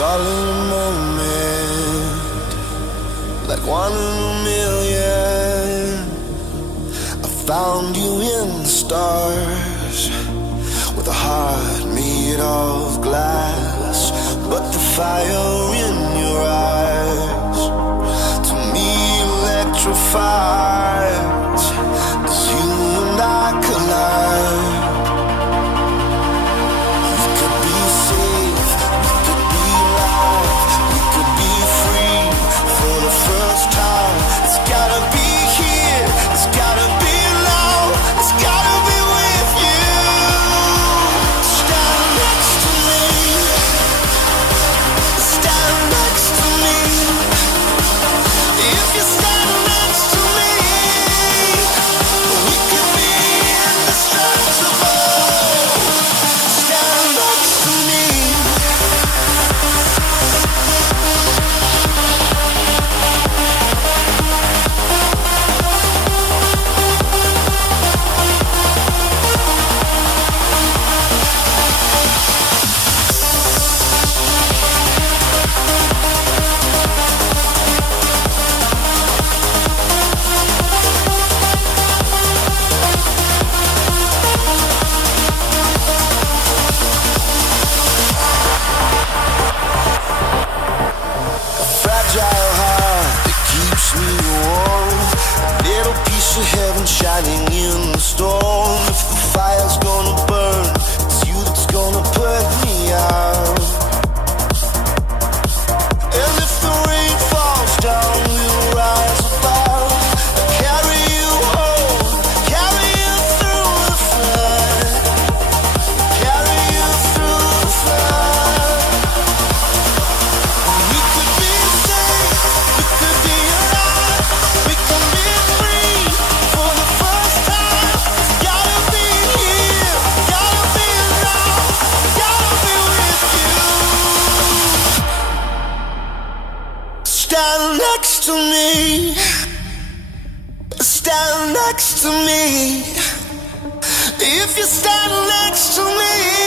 all in a moment, like one in a million. I found you in the stars, with a heart made of glass, but the fire in your eyes, to me electrified, as you and I collide. First time, it's gotta be here, it's gotta be now, it's gotta be with you. Stand next to me, stand next to me. If you stand next to me, we could be indestructible. Stand next to me. Heaven shining in the storm. If the fire's gonna burn, it's you that's gonna put me out. And if the rain falls down, we'll rise above. I'll carry you home, carry you through the flood, carry you through the flood. We could be safe, we could be alive, we can be free. For the first time, it's gotta be here, gotta be now, gotta be with you. Stand next to me, stand next to me. If you stand next to me.